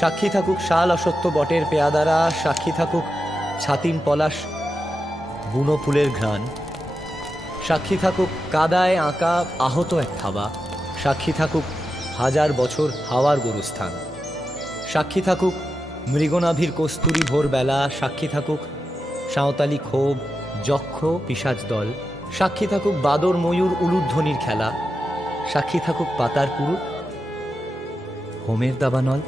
সাক্ষী থাকুক শাল অসত্য বটের পেয়াদারা, সাক্ষী থাকুক ছাতিম পলাশ বুনো ফুলের ঘ্রাণ, সাক্ষী থাকুক কাদায় আঁকা আহত এক থাবা, সাক্ষী থাকুক হাজার বছর হাওয়ার গরুস্থান, সাক্ষী থাকুক মৃগনাভির কস্তুরী ভোরবেলা, সাক্ষী থাকুক সাঁওতালি ক্ষোভ যক্ষ পিশাচ দল, সাক্ষী থাকুক বাদর ময়ূর উলুধ্বনির খেলা, সাক্ষী থাকুক পাতার কুরুট হোমের দাবানল।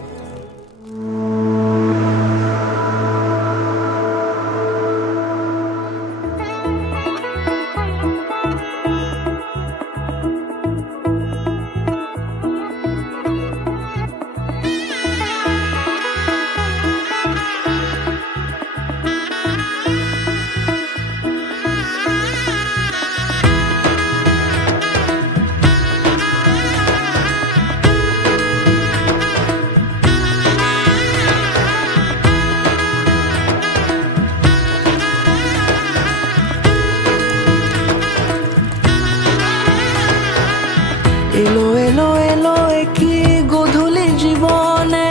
এলো এলো এলো কি গোধূলি জীবনে,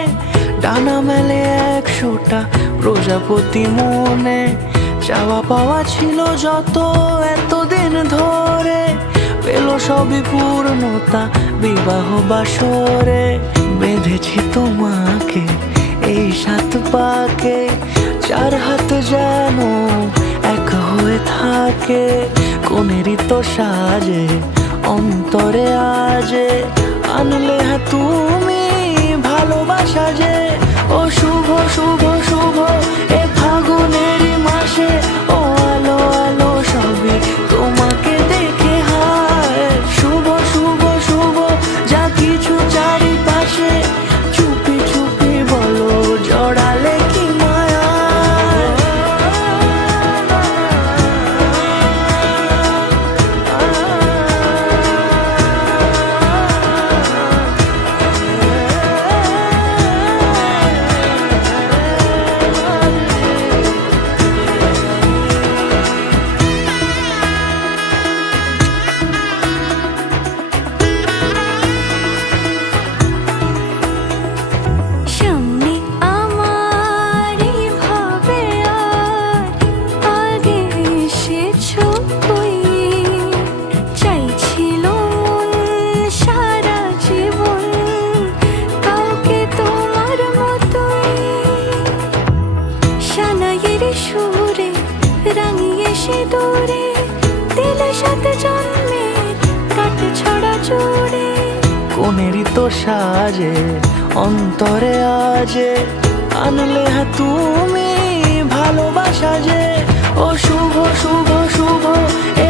ডানা মেলে 100টা প্রজাপতি মনে, চাওয়া পাওয়া ছিল যত এতদিন ধরে, পেল সবই পূর্ণতা বিবাহ বাসরে। বেঁধেছি তোমাকে এই 7 পাকে, 4 হাত যেন এক হয়ে থাকে, কোনেরই তো সাজে অন্তরে আজে, আনলে তুমি ভালোবাসা যে। ও শুভ শুভ শুভ এ ফাগুনেরই মাসে, ও আলো আলো সবই তোমাকে দেখে হায়। শুভ শুভ শুভ যা কিছু চারিপাশে, চুপি চুপি বলো জড়ালে কি মায়া। কোনেরই তো সাজে অন্তরে আজে, আনলে তুমি ভালোবাসা যে। ও শুভ শুভ শুভ এ